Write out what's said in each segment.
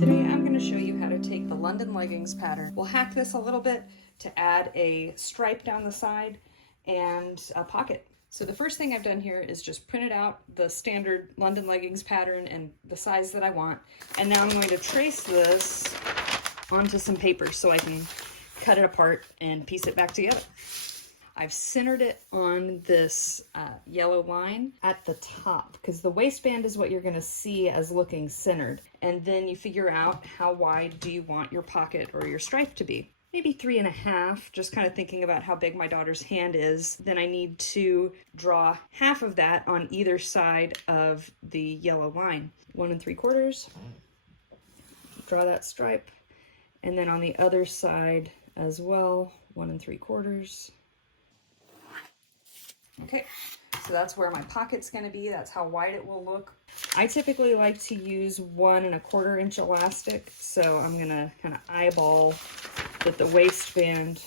Today I'm going to show you how to take the London leggings pattern. We'll hack this a little bit to add a stripe down the side and a pocket. So the first thing I've done here is just printed out the standard London leggings pattern and the size that I want. And now I'm going to trace this onto some paper so I can cut it apart and piece it back together. I've centered it on this yellow line at the top because the waistband is what you're going to see as looking centered. And then you figure out how wide do you want your pocket or your stripe to be. Maybe 3.5, just kind of thinking about how big my daughter's hand is. Then I need to draw half of that on either side of the yellow line. 1 3/4. Draw that stripe. And then on the other side as well, 1 3/4. Okay, so that's where my pocket's going to be. That's how wide it will look. I typically like to use 1 1/4 inch elastic, so I'm going to kind of eyeball that the waistband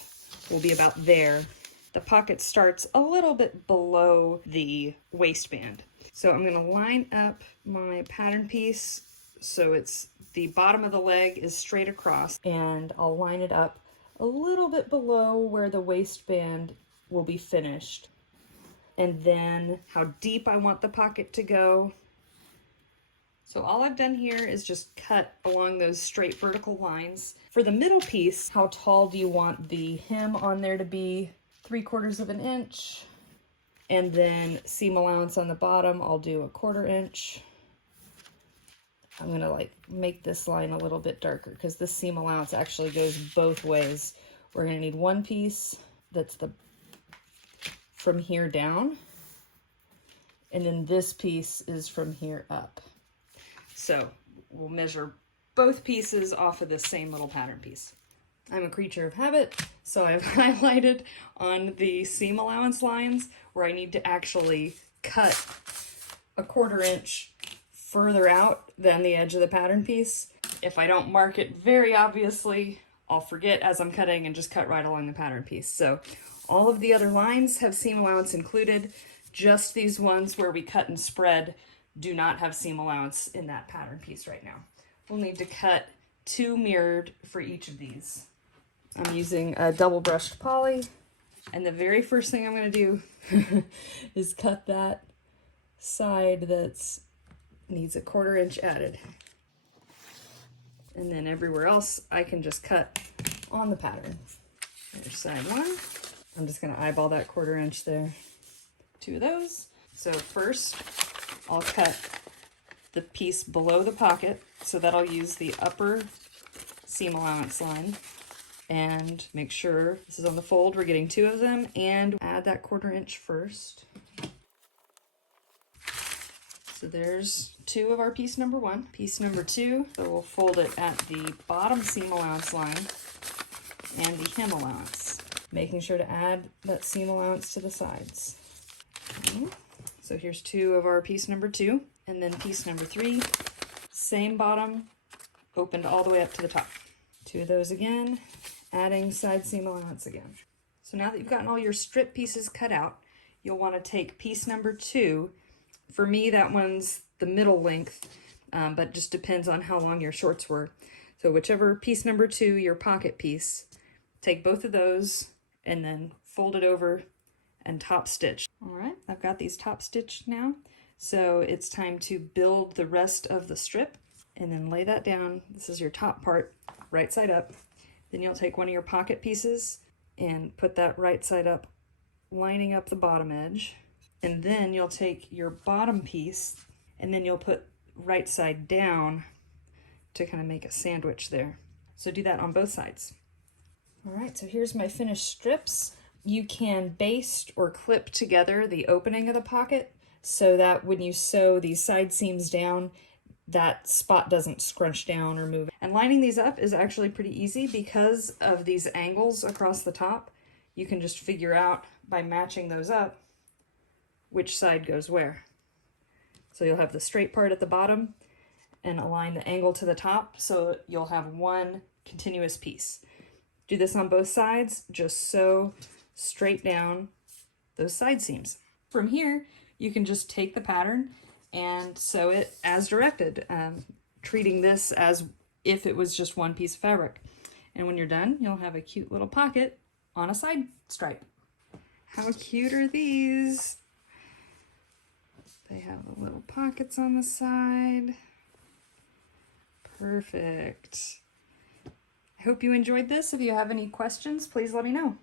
will be about there. The pocket starts a little bit below the waistband. So I'm going to line up my pattern piece so it's the bottom of the leg is straight across, and I'll line it up a little bit below where the waistband will be finished. And then how deep I want the pocket to go. So all I've done here is just cut along those straight vertical lines. For the middle piece, how tall do you want the hem on there to be? 3/4 inch. And then seam allowance on the bottom, I'll do 1/4 inch. I'm gonna make this line a little bit darker because this seam allowance actually goes both ways. We're gonna need one piece that's from here down, and then this piece is from here up. So we'll measure both pieces off of this same little pattern piece. I'm a creature of habit, so I've highlighted on the seam allowance lines where I need to actually cut 1/4 inch further out than the edge of the pattern piece. If I don't mark it very obviously, I'll forget as I'm cutting and just cut right along the pattern piece. So all of the other lines have seam allowance included. Just these ones where we cut and spread do not have seam allowance in that pattern piece right now. We'll need to cut 2 mirrored for each of these. I'm using a double brushed poly, and the very first thing I'm going to do is cut that side that needs 1/4 inch added. And then everywhere else I can just cut on the pattern. There's side 1. I'm just going to eyeball that 1/4 inch there. 2 of those. So first I'll cut the piece below the pocket, so that I'll use the upper seam allowance line, and make sure this is on the fold. We're getting 2 of them, and add that 1/4 inch first. So there's 2 of our piece number 1. Piece number 2, so we'll fold it at the bottom seam allowance line and the hem allowance, making sure to add that seam allowance to the sides. Okay. So here's 2 of our piece number 2, and then piece number 3, same bottom, opened all the way up to the top. 2 of those again, adding side seam allowance again. So now that you've gotten all your strip pieces cut out, you'll want to take piece number 2. For me, that one's the middle length, but it just depends on how long your shorts were. So whichever piece number 2, your pocket piece, take both of those and then fold it over and top stitch. All right, I've got these top stitched now. So it's time to build the rest of the strip and then lay that down. This is your top part, right side up. Then you'll take one of your pocket pieces and put that right side up, lining up the bottom edge. And then you'll take your bottom piece and then you'll put right side down to kind of make a sandwich there. So do that on both sides. All right, so here's my finished strips. You can baste or clip together the opening of the pocket so that when you sew these side seams down, that spot doesn't scrunch down or move. And lining these up is actually pretty easy because of these angles across the top. You can just figure out by matching those up which side goes where. So you'll have the straight part at the bottom and align the angle to the top, so you'll have one continuous piece. Do this on both sides, just sew straight down those side seams. From here, you can just take the pattern and sew it as directed, treating this as if it was just one piece of fabric. And when you're done, you'll have a cute little pocket on a side stripe. How cute are these? They have the little pockets on the side. Perfect. I hope you enjoyed this. If you have any questions, please let me know.